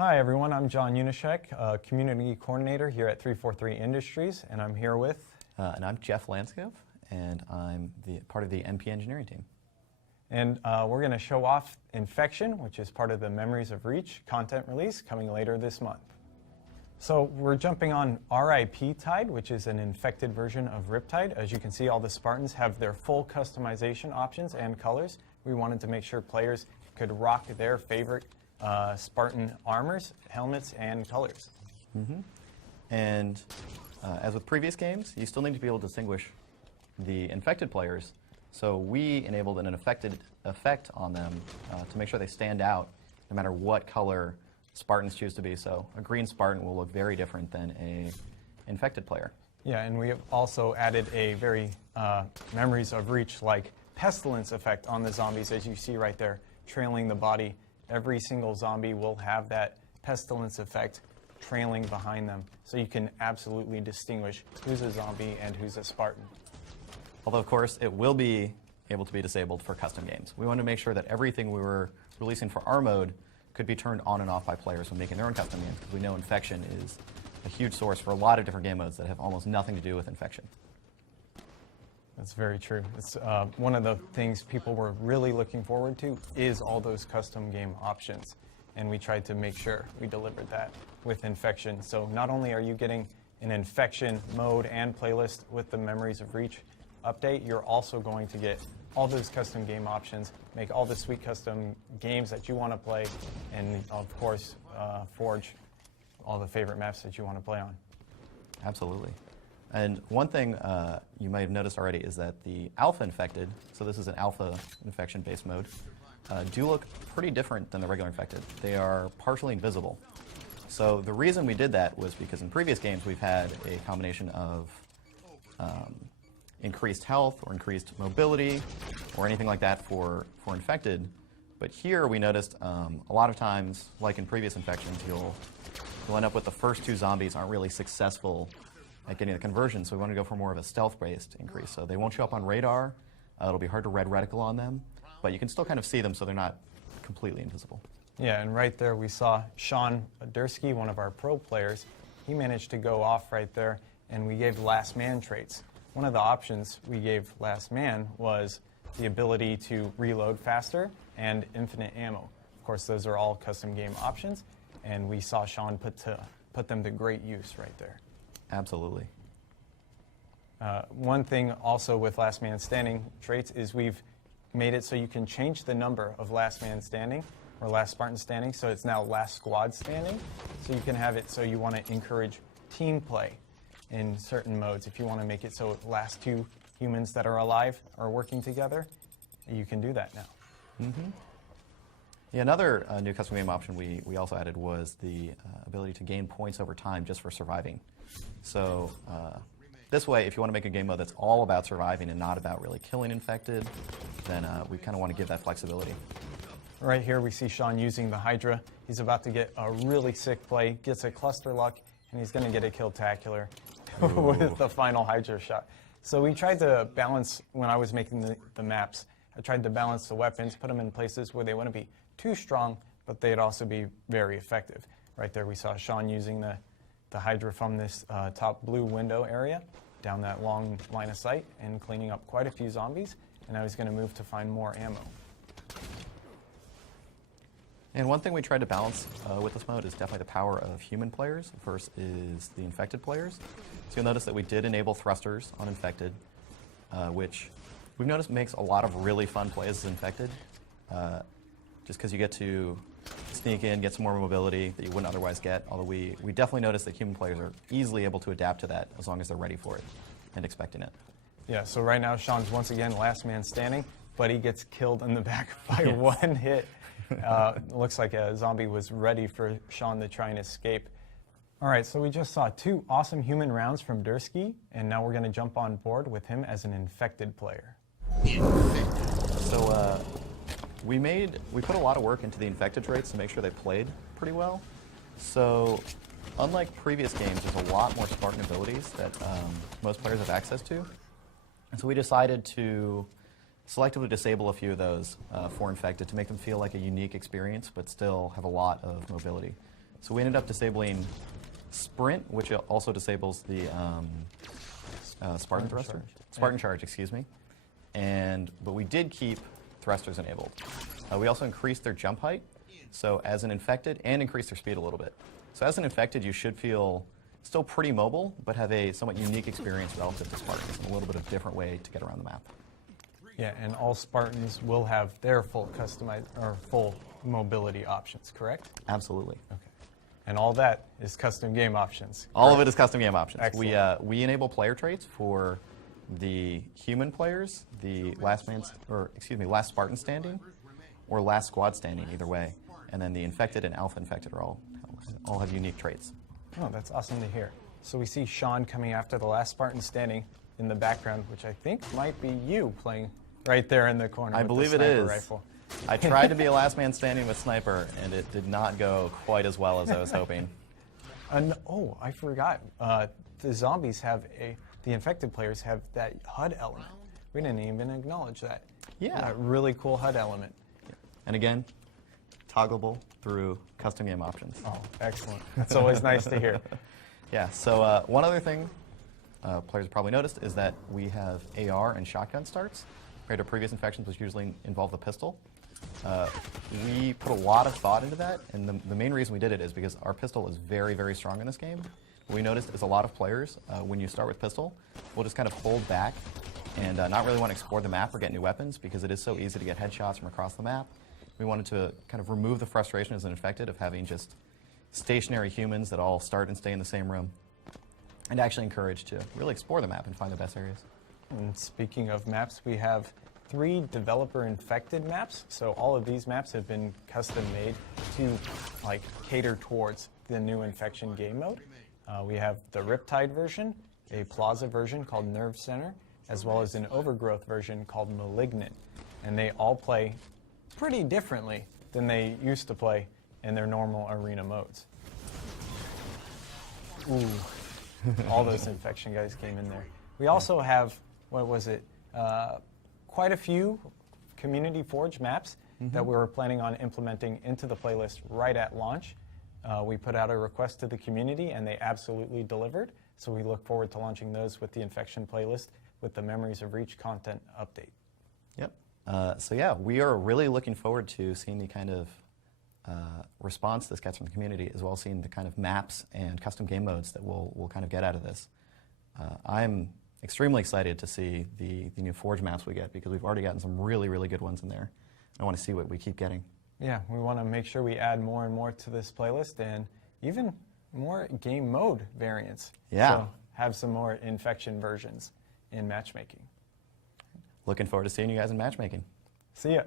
Hi everyone, I'm John Unishek, Community Coordinator here at 343 Industries, and I'm here with... And I'm Jeff Lanskov, and I'm part of the MP engineering team. And we're going to show off Infection, which is part of the Memories of Reach content release coming later this month. So we're jumping on RIP Tide, which is an infected version of Riptide. As you can see, all the Spartans have their full customization options and colors. We wanted to make sure players could rock their favorite Spartan armors, helmets, and colors. Mm-hmm. And as with previous games, you still need to be able to distinguish the infected players. So we enabled an affected effect on them to make sure they stand out no matter what color Spartans choose to be. So a green Spartan will look very different than a infected player. Yeah, and we have also added a very Memories of Reach-like pestilence effect on the zombies, as you see right there, trailing the body. Every single zombie will have that pestilence effect trailing behind them, so you can absolutely distinguish who's a zombie and who's a Spartan. Although, of course, it will be able to be disabled for custom games. We wanted to make sure that everything we were releasing for our mode could be turned on and off by players when making their own custom games, because we know Infection is a huge source for a lot of different game modes that have almost nothing to do with Infection. That's very true. It's one of the things people were really looking forward to is all those custom game options. And we tried to make sure we delivered that with Infection. So not only are you getting an Infection mode and playlist with the Memories of Reach update, you're also going to get all those custom game options, make all the sweet custom games that you want to play, and of course, forge all the favorite maps that you want to play on. Absolutely. And one thing you might have noticed already is that the alpha infected, so this is an alpha infection-based mode, do look pretty different than the regular infected. They are partially invisible. So the reason we did that was because in previous games we've had a combination of increased health or increased mobility or anything like that for infected. But here we noticed a lot of times, like in previous infections, you'll end up with the first two zombies aren't really successful at getting the conversion, so we want to go for more of a stealth-based increase. So they won't show up on radar, it'll be hard to red reticle on them, but you can still kind of see them so they're not completely invisible. Yeah, and right there we saw Sean Dursky, one of our pro players. He managed to go off right there, and we gave Last Man traits. One of the options we gave Last Man was the ability to reload faster and infinite ammo. Of course, those are all custom game options, and we saw Sean put them to great use right there. Absolutely. One thing also with Last Man Standing traits is we've made it so you can change the number of Last Man Standing or Last Spartan Standing, so it's now Last Squad Standing. So you can have it so you want to encourage team play in certain modes. If you want to make it so last two humans that are alive are working together, you can do that now. Mm-hmm. Yeah, another new custom game option we also added was the ability to gain points over time just for surviving. So this way, if you want to make a game mode that's all about surviving and not about really killing infected, then we kind of want to give that flexibility. Right here we see Sean using the Hydra. He's about to get a really sick play, gets a cluster luck, and he's going to get a kill-tacular with the final Hydra shot. So we tried to balance, when I was making the maps, I tried to balance the weapons, put them in places where they wouldn't be too strong, but they'd also be very effective. Right there we saw Sean using the Hydra from this top blue window area down that long line of sight and cleaning up quite a few zombies, and now he's going to move to find more ammo. And one thing we tried to balance with this mode is definitely the power of human players versus the infected players. So you'll notice that we did enable thrusters on infected, which we've noticed makes a lot of really fun plays as infected, just because you get to sneak in, get some more mobility that you wouldn't otherwise get, although we definitely noticed that human players are easily able to adapt to that as long as they're ready for it and expecting it. Yeah, so right now Sean's once again Last Man Standing, but he gets killed in the back by one hit. Looks like a zombie was ready for Sean to try and escape. All right, so we just saw two awesome human rounds from Dursky, and now we're going to jump on board with him as an infected player. So we put a lot of work into the infected traits to make sure they played pretty well. So unlike previous games, there's a lot more Spartan abilities that most players have access to. And so we decided to selectively disable a few of those for infected to make them feel like a unique experience, but still have a lot of mobility. So we ended up disabling Sprint, which also disables the Spartan Thruster. Charge. Spartan Charge, excuse me. But we did keep Thrusters enabled. We also increased their jump height, so as an infected, and increased their speed a little bit. So as an infected, you should feel still pretty mobile, but have a somewhat unique experience relative to Spartans, and a little bit of a different way to get around the map. Yeah, and all Spartans will have their full customized or full mobility options, correct? Absolutely. Okay. And all that is custom game options. All of it is custom game options. Excellent. We enable player traits for the human players, the last Spartan standing, or last squad standing, either way. And then the infected and alpha infected are all have unique traits. Oh, that's awesome to hear. So we see Sean coming after the last Spartan standing in the background, which I think might be you playing right there in the corner. I with believe the it sniper is. Rifle. I tried to be a last man standing with sniper, and it did not go quite as well as I was hoping. And oh, I forgot. The zombies have the infected players have that HUD element. We didn't even acknowledge that. Yeah. That really cool HUD element. And again, toggleable through custom game options. Oh, excellent. That's always nice to hear. Yeah, so one other thing players have probably noticed is that we have AR and shotgun starts. Compared to previous infections, which usually involve the pistol. We put a lot of thought into that, and the main reason we did it is because our pistol is very, very strong in this game. What we noticed is a lot of players, when you start with pistol, will just kind of hold back and not really want to explore the map or get new weapons because it is so easy to get headshots from across the map. We wanted to kind of remove the frustration as an infected of having just stationary humans that all start and stay in the same room, and actually encourage to really explore the map and find the best areas. And speaking of maps, we have 3 developer-infected maps. So all of these maps have been custom-made to cater towards the new Infection game mode. We have the Riptide version, a Plaza version called Nerve Center, as well as an Overgrowth version called Malignant. And they all play pretty differently than they used to play in their normal arena modes. Ooh, all those Infection guys came in there. We also have, quite a few Community Forge maps that we were planning on implementing into the playlist right at launch. We put out a request to the community, and they absolutely delivered. So we look forward to launching those with the Infection playlist with the Memories of Reach content update. Yep. So yeah, we are really looking forward to seeing the kind of response this gets from the community, as well as seeing the kind of maps and custom game modes that we'll kind of get out of this. I'm extremely excited to see the new Forge maps we get, because we've already gotten some really, really good ones in there. I want to see what we keep getting. Yeah, we want to make sure we add more and more to this playlist, and even more game mode variants. Yeah. So have some more Infection versions in matchmaking. Looking forward to seeing you guys in matchmaking. See ya.